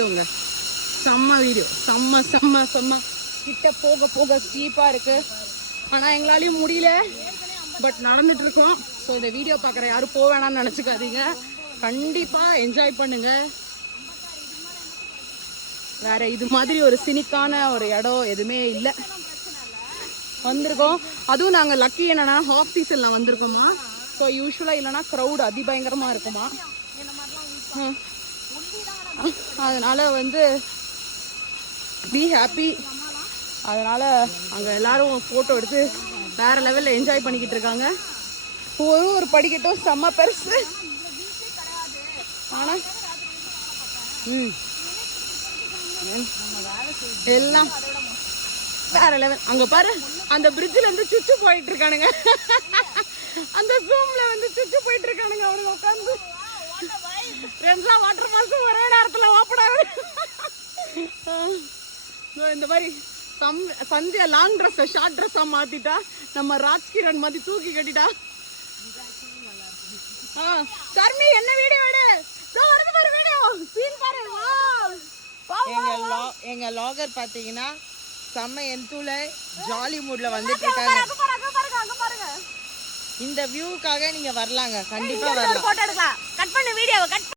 செம்ம வீடியோ, செம்ம செம்ம செம்ம. கிட்ட போக போக ஸ்டீப்பா இருக்கு. ஆனா எங்களாலையும் முடியல, பட் நடந்துட்டு இருக்கோம். ஸோ இந்த வீடியோ பார்க்குற யாரும் போக வேணாம்னு நினச்சிக்காதீங்க. கண்டிப்பா என்ஜாய் பண்ணுங்க. வேற இது மாதிரி ஒரு சினிக்கான ஒரு இடம் எதுவுமே இல்லை. வந்திருக்கோம். அதுவும் நாங்கள் லக்கி என்னன்னா ஆஃப் சீசன்ல வந்திருக்கோமா. ஸோ யூஸ்வலா இல்லைன்னா க்ரௌட் அதிபயங்கரமா இருக்குமா. அதனால வந்து பி ஹாப்பி. அதனால அங்க எல்லாரும் போட்டோ எடுத்து வேற லெவல்ல என்ஜாய் பண்ணிக்கிட்டு இருக்காங்க. ஒரு படிக்கட்டும் செம்ம பெருசு. ஆனா எல்லாம் வேற லெவல். அங்க பாரு, அந்த பிரிட்ஜ்ல இருந்து சுச்சு போயிட்டு இருக்கானுங்க. அந்த ஜூம்ல வந்து சுச்சு போயிட்டு இருக்கானுங்க. அவனுங்க உட்காந்து ரெண்டெல்லாம் வாட்டர் ஃபால்ஸ் ஒரே நேரத்துல ஓப்பன் ஆகுது. இந்த மாதிரி சந்தியா லாங் ட்ரெஸ் ஷார்ட் ட்ரெஸ்ஸா மாத்திட்டா. நம்ம ராஜ்கிரண் மாதிரி தூக்கி கட்டிட்டா. சர்மி என்ன வீடியோ எடு. வருது பாரு வீடியோ சீன் பாரு. எங்க லாகர் பாத்தீங்கன்னா செம்ம எந்தூல ஜாலி மூட்ல வந்துட்டு இருக்காங்க. இந்த வியூக்காக நீங்க வரலாங்க, கண்டிப்பா வரலாம். போட்டோ எடுக்கலாம். கட் பண்ணு வீடியோவை கட்